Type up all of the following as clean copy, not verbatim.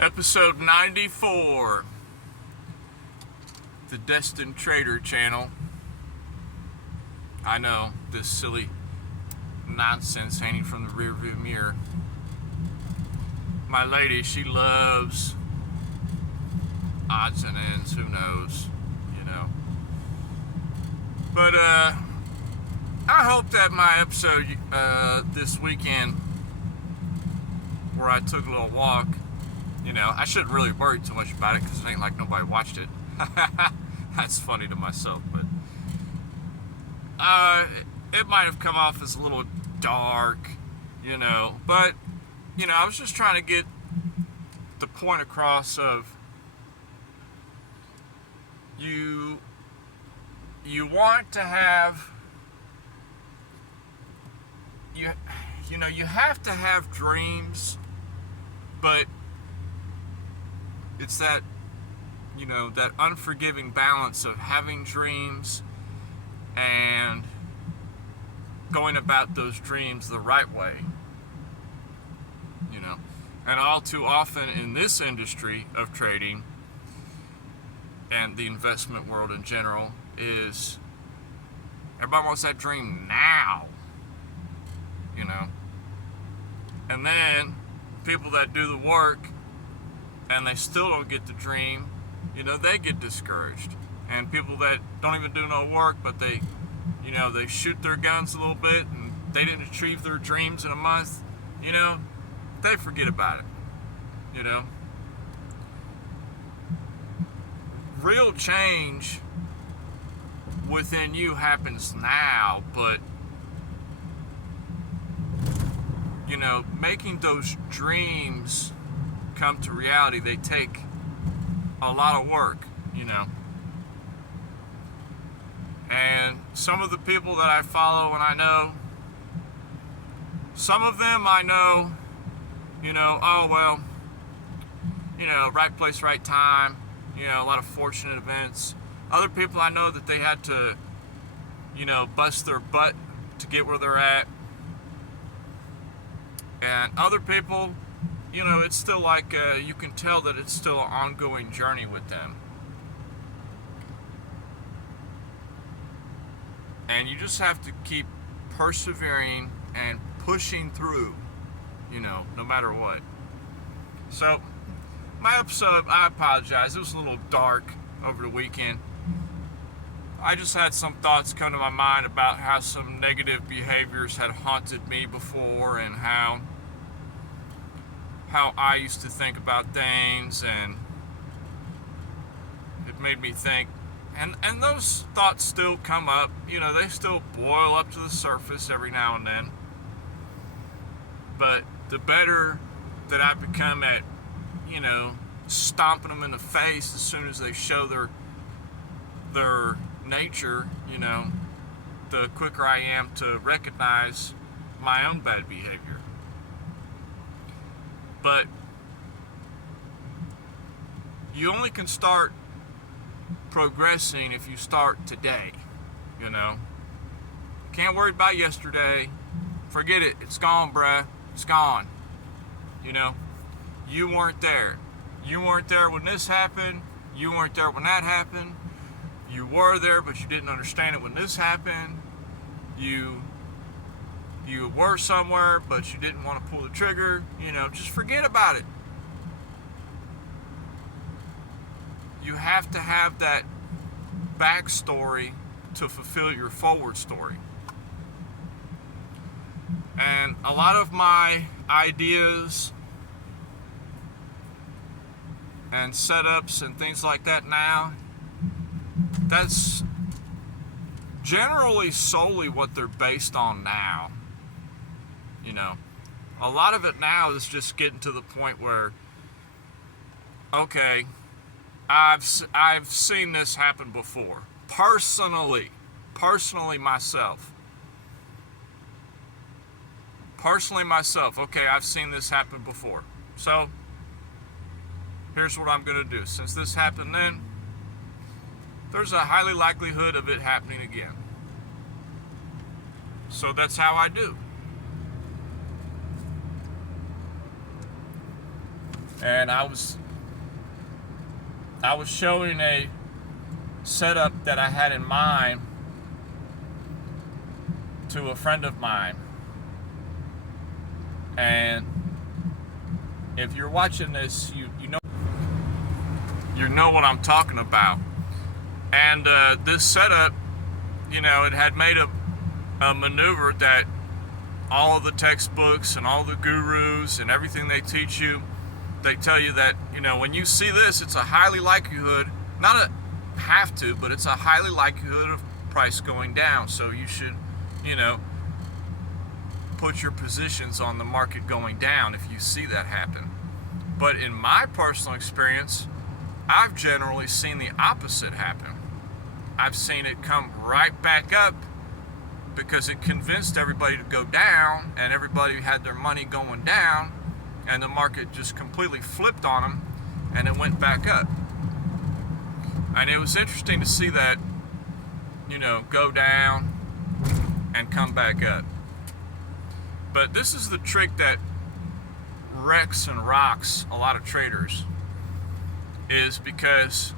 Episode 94, the Destined Trader channel. I know, this silly nonsense hanging from the rearview mirror. My lady, she loves odds and ends, who knows, you know. But I hope that my episode this weekend, where I took a little walk, you know, I shouldn't really worry too much about it because it ain't like nobody watched it. That's funny to myself, but it might have come off as a little dark, you know, but, you know, I was just trying to get the point across of you want to have, you know, you have to have dreams, but it's that, you know, that unforgiving balance of having dreams and going about those dreams the right way, you know. And all too often in this industry of trading and the investment world in general is everybody wants that dream now, you know. And then people that do the work and they still don't get the dream, you know, they get discouraged. And people that don't even do no work, but they, you know, they shoot their guns a little bit and they didn't achieve their dreams in a month, you know, they forget about it, you know. Real change within you happens now, but, you know, making those dreams come to reality, they take a lot of work, you know. And some of the people that I follow and I know, some of them I know, you know, oh well, you know, right place, right time, you know, a lot of fortunate events. Other people I know that they had to, you know, bust their butt to get where they're at. And other people, you know, it's still like, you can tell that it's still an ongoing journey with them. And you just have to keep persevering and pushing through, you know, no matter what. So, my episode, I apologize, it was a little dark over the weekend. I just had some thoughts come to my mind about how some negative behaviors had haunted me before and how I used to think about things, and it made me think, and those thoughts still come up, you know, they still boil up to the surface every now and then, but the better that I become at, you know, stomping them in the face as soon as they show their nature, you know, the quicker I am to recognize my own bad behavior. But you only can start progressing if you start today, you know. Can't worry about yesterday. Forget it. It's gone, bruh. It's gone. You know, you weren't there. You weren't there when this happened. You weren't there when that happened. You were there, but you didn't understand it when this happened. You were somewhere, but you didn't want to pull the trigger. You know, just forget about it. You have to have that backstory to fulfill your forward story. And a lot of my ideas and setups and things like that now, that's generally solely what they're based on now. You know, a lot of it now is just getting to the point where, okay, I've seen this happen before. Personally myself. Okay, I've seen this happen before. So, here's what I'm going to do. Since this happened then, there's a highly likelihood of it happening again. So that's how I do. And I was showing a setup that I had in mind to a friend of mine. And if you're watching this, you know what I'm talking about. And this setup, it had made a maneuver that all of the textbooks and all the gurus and everything they teach you, they tell you that, when you see this, it's a highly likelihood, not a have to, but it's a highly likelihood of price going down. So you should, put your positions on the market going down if you see that happen. But in my personal experience, I've generally seen the opposite happen. I've seen it come right back up because it convinced everybody to go down, and everybody had their money going down, and the market just completely flipped on them, and it went back up. And it was interesting to see that, go down and come back up. But this is the trick that wrecks and rocks a lot of traders, is because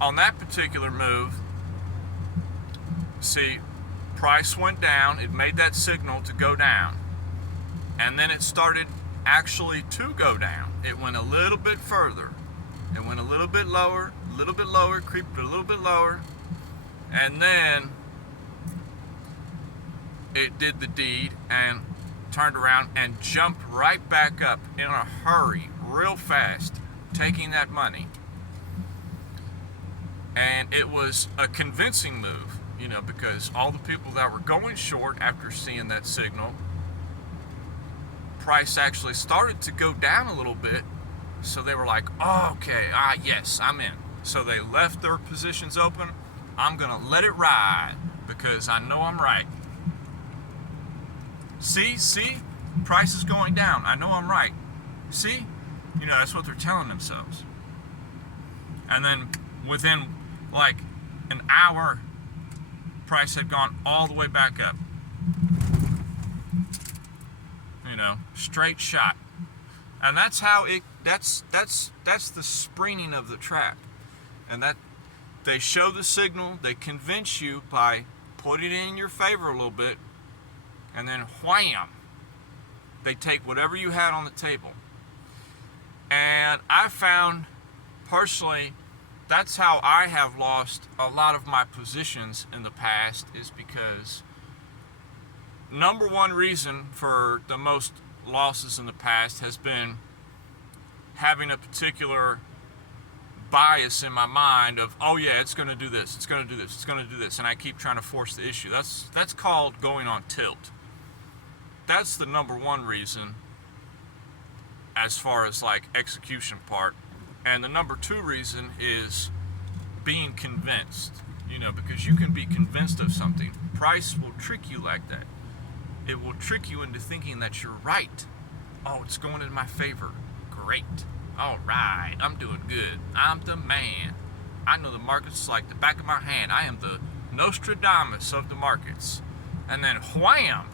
on that particular move, see, price went down, it made that signal to go down, and then it started actually to go down. It went a little bit further, it went a little bit lower, creeped a little bit lower, and then it did the deed and turned around and jumped right back up in a hurry, real fast, taking that money. And it was a convincing move, because all the people that were going short after seeing that signal, price actually started to go down a little bit. So they were like, oh, okay, yes, I'm in. So they left their positions open. I'm going to let it ride because I know I'm right. See, price is going down. I know I'm right. See, that's what they're telling themselves. And then within like an hour, price had gone all the way back up. Straight shot. And that's how that's the springing of the trap. And that they show the signal, they convince you by putting it in your favor a little bit, and then wham, they take whatever you had on the table. And I found personally, that's how I have lost a lot of my positions in the past, is because number one reason for the most losses in the past has been having a particular bias in my mind of, oh yeah, it's going to do this, it's going to do this, it's going to do this, and I keep trying to force the issue. That's called going on tilt. That's the number one reason as far as like execution part. And the number two reason is being convinced, because you can be convinced of something. Price will trick you like that. It will trick you into thinking that you're right. Oh, it's going in my favor. Great. All right, I'm doing good. I'm the man. I know the markets like the back of my hand. I am the Nostradamus of the markets. And then wham,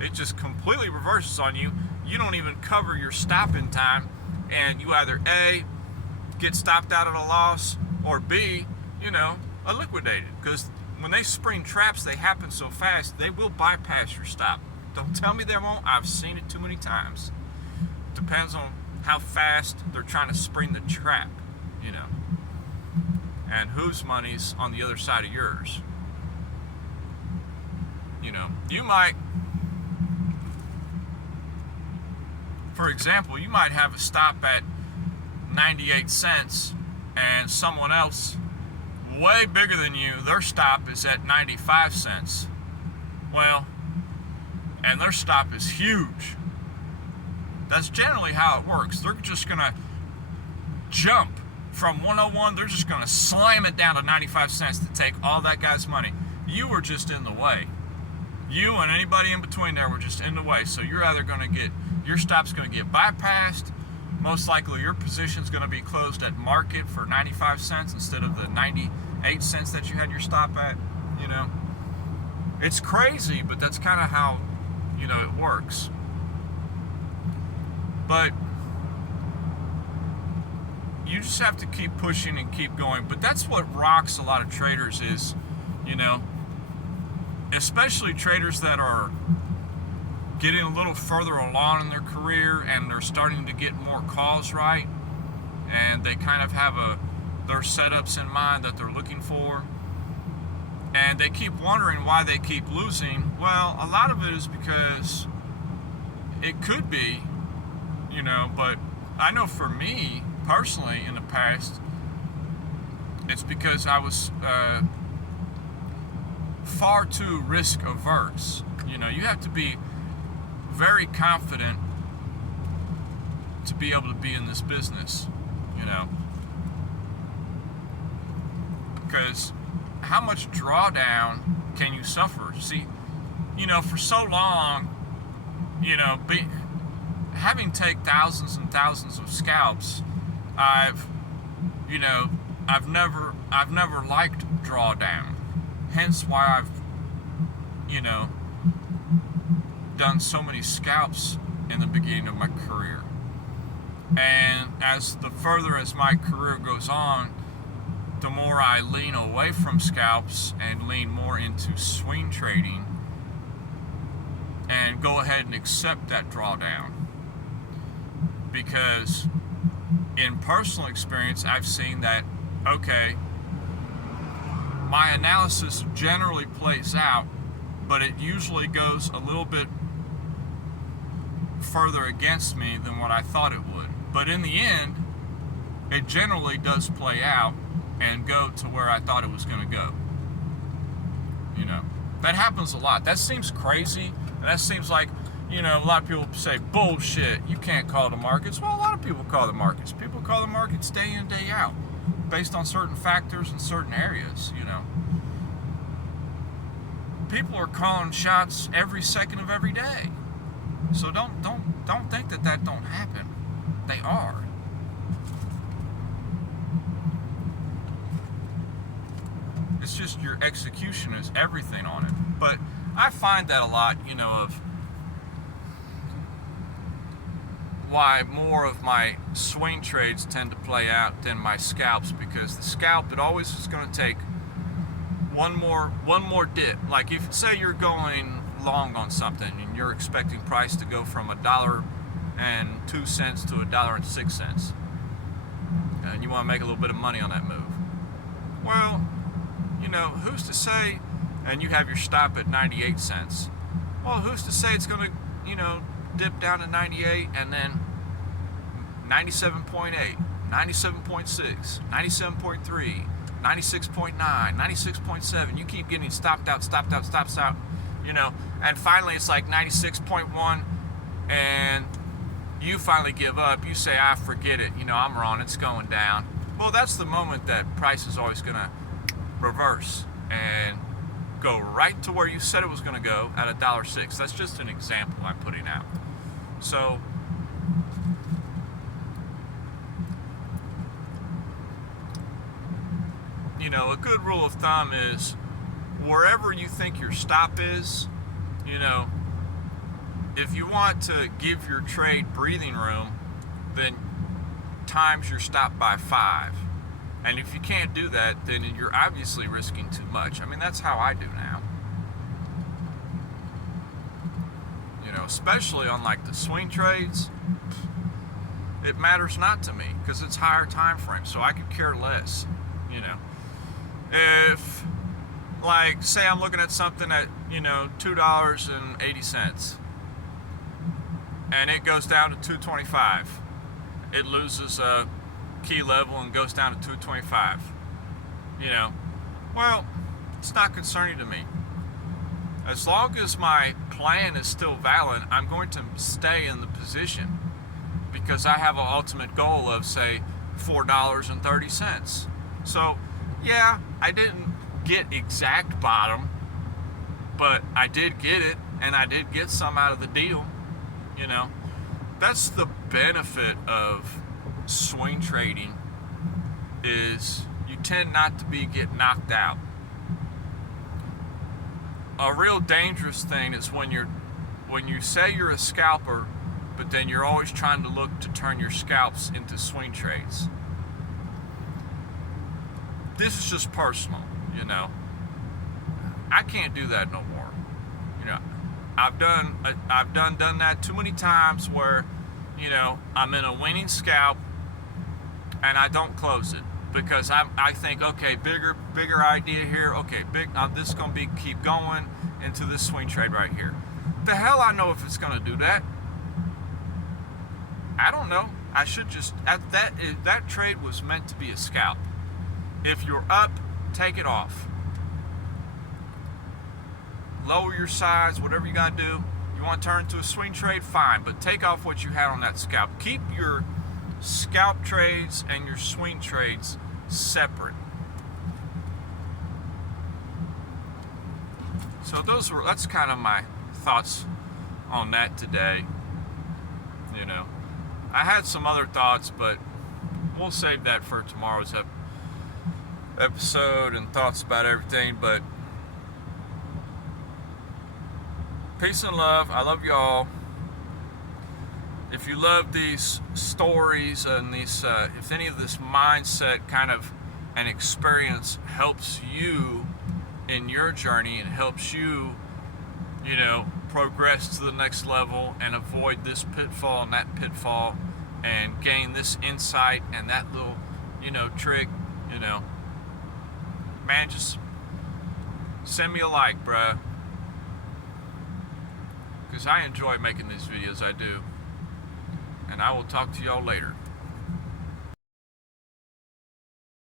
it just completely reverses on you. You don't even cover your stop in time, and you either A, get stopped out at a loss, or B, are liquidated. Because when they spring traps, they happen so fast, they will bypass your stop. Don't tell me they won't. I've seen it too many times. Depends on how fast they're trying to spring the trap, and whose money's on the other side of yours. You might, for example, you might have a stop at 98 cents and someone else way bigger than you, their stop is at 95 cents. Well, and their stop is huge. That's generally how it works. They're just going to jump from 101, they're just going to slam it down to 95 cents to take all that guy's money. You were just in the way. You and anybody in between there were just in the way. So you're either going to get, your stop's going to get bypassed. Most likely your position's going to be closed at market for 95 cents instead of the 98 cents that you had your stop at. It's crazy, but that's kind of how, it works. But just have to keep pushing and keep going. But that's what rocks a lot of traders is, you know, especially traders that are getting a little further along in their career and they're starting to get more calls right, and they kind of have their setups in mind that they're looking for, and they keep wondering why they keep losing. Well, a lot of it is because it could be, you know, but I know for me personally in the past, it's because I was far too risk averse. You know, you have to be very confident to be able to be in this business, you know, because how much drawdown can you suffer? See, you know, for so long, you know, having take thousands and thousands of scalps, I've never liked drawdown. Hence why I've, you know, done so many scalps in the beginning of my career. And as my career goes on, the more I lean away from scalps and lean more into swing trading and go ahead and accept that drawdown. Because in personal experience, I've seen that, okay, my analysis generally plays out, but it usually goes a little bit further against me than what I thought it would. But in the end, it generally does play out and go to where I thought it was going to go. You know, that happens a lot. That seems crazy, and that seems like, you know, a lot of people say, bullshit, you can't call the markets. Well, a lot of people call the markets. People call the markets day in, day out, based on certain factors in certain areas, you know. People are calling shots every second of every day. So don't think that don't happen. They are. It's just your execution is everything on it. But I find that a lot, you know, of why more of my swing trades tend to play out than my scalps, because the scalp, it always is going to take one more dip. Like if say you're going long on something and you're expecting price to go from $1.02 to $1.06, and you want to make a little bit of money on that move. Well, you know, who's to say, and you have your stop at 98 cents. Well, who's to say it's going to, you know, dip down to 98 and then 97.8, 97.6, 97.3, 96.9, 96.7. You keep getting stopped out, you know, and finally it's like 96.1, and you finally give up. You say, I forget it, you know, I'm wrong, it's going down. Well, that's the moment that price is always going to reverse and go right to where you said it was going to go at $1.06. That's just an example I'm putting out. So you know, a good rule of thumb is wherever you think your stop is, you know, if you want to give your trade breathing room, then times your stop by 5. And if you can't do that, then you're obviously risking too much. I mean, that's how I do now. You know, especially on like the swing trades, it matters not to me because it's higher time frame, so I could care less, you know. If, like, say I'm looking at something at, you know, $2.80, and it goes down to $2.25, it loses a key level and goes down to $2.25, you know, well, it's not concerning to me. As long as my plan is still valid, I'm going to stay in the position because I have an ultimate goal of, say, $4.30. So, yeah, I didn't get exact bottom, but I did get it, and I did get some out of the deal, you know. That's the benefit of swing trading, is you tend not to get knocked out. A real dangerous thing is when you say you're a scalper, but then you're always trying to look to turn your scalps into swing trades. this is just personal, you know. I can't do that no more. You know, I've done that too many times where, you know, I'm in a winning scalp and I don't close it because I think, okay, bigger idea here. Okay, this is gonna keep going into this swing trade right here. The hell I know if it's gonna do that. I don't know. I should just that trade was meant to be a scalp. If you're up, take it off. Lower your size, whatever you gotta do. You want to turn into a swing trade, fine, but take off what you had on that scalp. Keep your scalp trades and your swing trades separate. So that's kind of my thoughts on that today. You know, I had some other thoughts, but we'll save that for tomorrow's episode and thoughts about everything. But peace and love. I love y'all. If you love these stories and these, if any of this mindset kind of an experience helps you in your journey and helps you, you know, progress to the next level and avoid this pitfall and that pitfall and gain this insight and that little, you know, trick, you know, man, just send me a like, bruh. Because I enjoy making these videos, I do. And I will talk to y'all later.